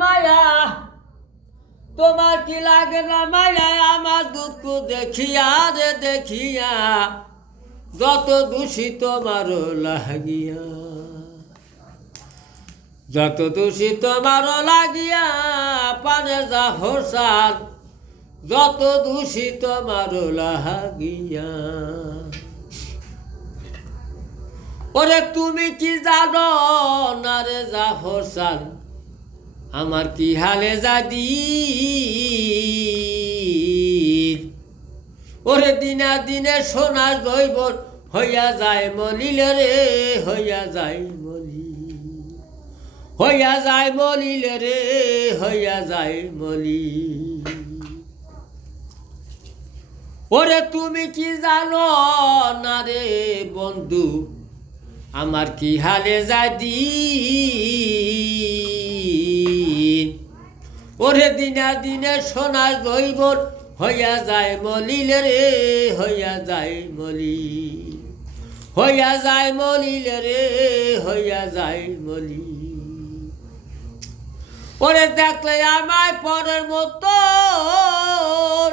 মায়া তোমার কি লাগে না মায়া আমার দুঃখ দেখিয়া রে দেখিয়া যত দোষী তোমারও লাগিয়া যত দোষী তোমারও লাগিয়া পানের জাফর সাদ যত দোষী তোমারও লাগিয়া ওরে তুমি কি জানো না রে জাফর সাদ আমার কি হালে জাদি ওরে দিনা দিনে সোনার জৈবন হইয়া যায় মলিল রে হইয়া যায় মলি হইয়া যায় মলিল রে হইয়া যায় মলি ওরে তুমি কি জানো না রে বন্ধু আমার কি হালে জাদি ওরে দিনা দিনে সোনার জৈবন হইয়া যায় মলিল রে হইয়া যায় মলি হইয়া যায় মলিল রে হইয়া যায় মলি ওরে দেখলে আমায় পরের মতন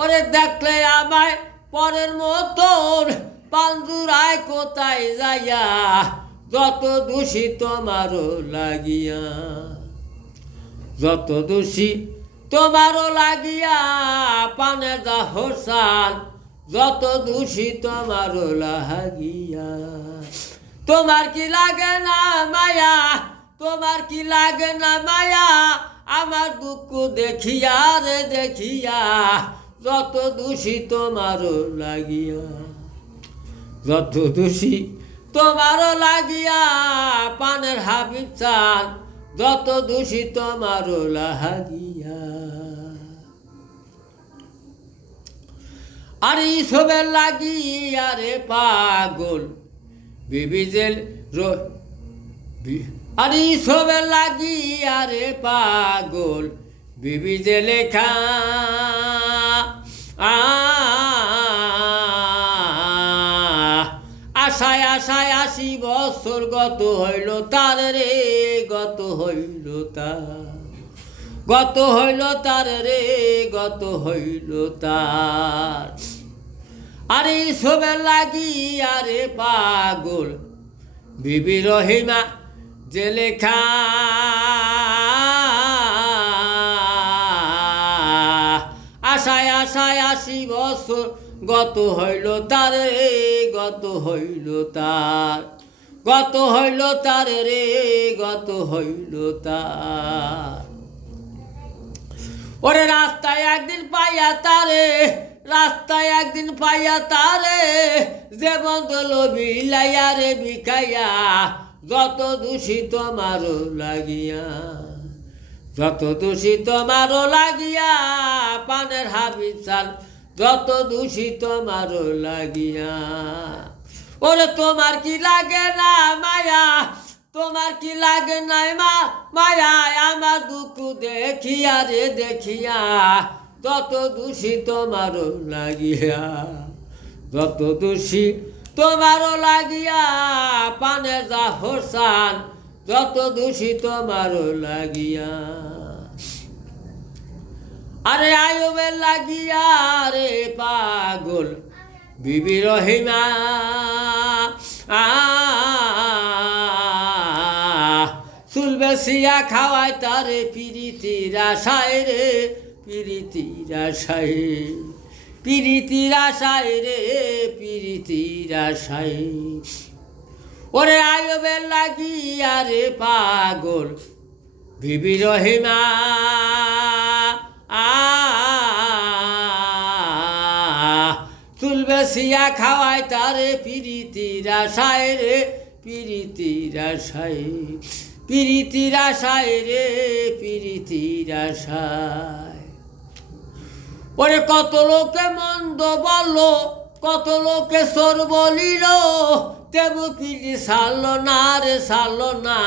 ওরে দেখলে আমায় পরের মতন পাঞ্জুরায় কোথায় যাইয়া যত দোষী তোমারও লাগিয়া যত দোষী তোমারও লাগিয়া পানে জাফর সাদ যত দোষী তোমারও লাগিয়া তোমার কি লাগে না মায়া তোমার কি লাগে না মায়া আমার দুঃখ দেখিয়া রে দেখিয়া যত দোষী তোমারও লাগিয়া যত দোষী তোমারও লাগিয়া পানের হাবিব চাঁদ যত দোষী তোমারও লাগিয়া আরে ইসবের লাগিয়া রে পাগল বিবিজেল আরে ইসবের লাগিয়া রে পাগল বিবিজে লেখা আশায় আশায় 80 বছর গত হইল তার রে গত হইল তার গত হইল তার রে গত হইল তার আরে সবের লাগিয়া রে পাগল বিবি রহিমা যে লেখা আশায় আশায় 80 বছর গত হইল তার রে গত হইল তার গত হইল তার রে গত হইল তার ওরে রাস্তায় একদিন পাইয়া তারে রাস্তায় একদিন পাইয়া তারে যে বদল বিলাইয়া রে বিকাইয়া যত দোষী তোমারও লাগিয়া যত দোষী তোমারও লাগিয়া পানের হাবিব চাল যত দোষী তোমারও লাগিয়া ওরে তোমার কি লাগে না মায়া তোমার কি লাগে নাই মায়া আমার দুঃখ দেখিয়া রে দেখিয়া যত দোষী তোমারও লাগিয়া যত দোষী তোমারও লাগিয়া পানে জাফর সাদ যত দোষী তোমারও লাগিয়া আরে আয়ুবের লাগিয়া রে পাগল বিবি রহিমা চুল বেসিয়া খাওয়ায় তারে পিরিতির আশায় রে পিরিতির আশায় পিরিতির আশায় রে পিরিতির আশায় ওরে আয়ুবের লাগিয়া রে পাগল বিবি রহিমা চুল বেসিয়া খাওয়ায় তারে পিরিতির আশায় রে পিরিতির আশায় পিরিতির আশায় রে পিরিতির আশায় ওরে কত লোকে মন্দ বলল কত লোকে সর বলিল তেবু পিটি সারল না রে সারল না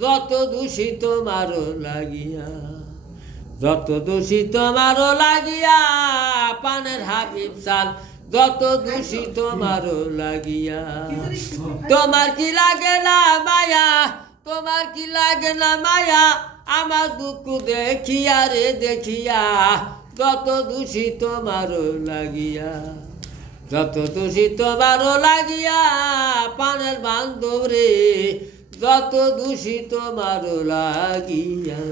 যত দোষী তোমারও লাগিয়া যত দোষী তোমারও লাগিয়া পানের হাবিব চাল যত দোষী তোমারও লাগিয়া তোমার কি লাগে না মায়া তোমার কি লাগে না মায়া আমার দুঃখ দেখিয়া রে দেখিয়া, যত দোষী তোমারও লাগিয়া, যত দোষী তোমারও লাগিয়া, পানের বান্ধব রে, যত দোষী তোমারও লাগিয়া।